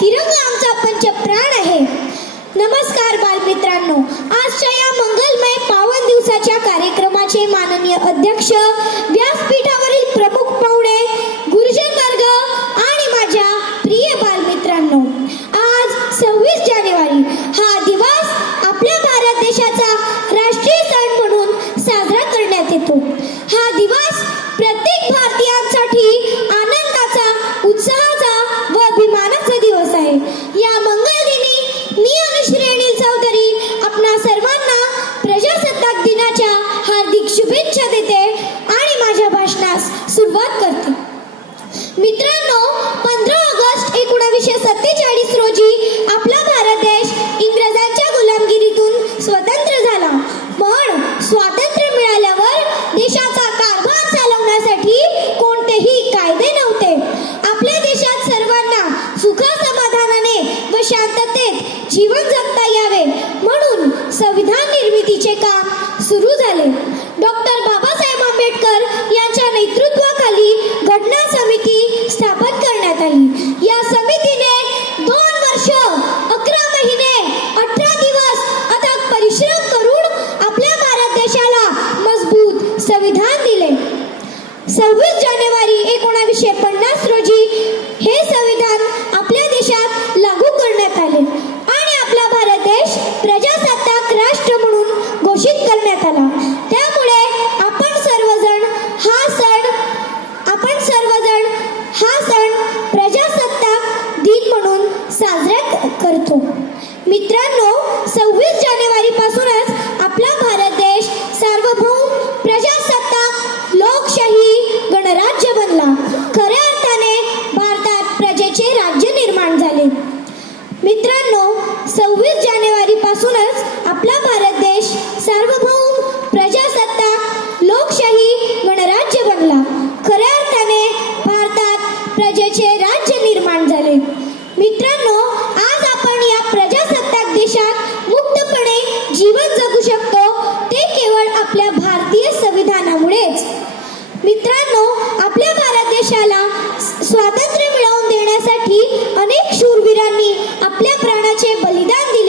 तिरंगा आमचा पंच प्राण आहे. नमस्कार बालमित्रांनो. आजच्या या मंगलमय पावन दिवसाच्या कार्यक्रमाचे माननीय अध्यक्ष सव्वीस जानेवारी एकोणावीसशे पन्नास रोजी हे संविधान आपल्या देशात लागू करण्यात आले आणि आपला भारत देश प्रजासत्ताक राष्ट्र म्हणून घोषित करण्यात आला. त्यामुळे आपण सर्वजण हा सण आपण सर्वजण हा सण प्रजासत्ताक दिन म्हणून साजरा करतो. मित्रांनो सव्वीस स्वातंत्र्य मिळवून देण्यासाठी अनेक शूरवीरांनी आपल्या प्राणाचे बलिदान दिले.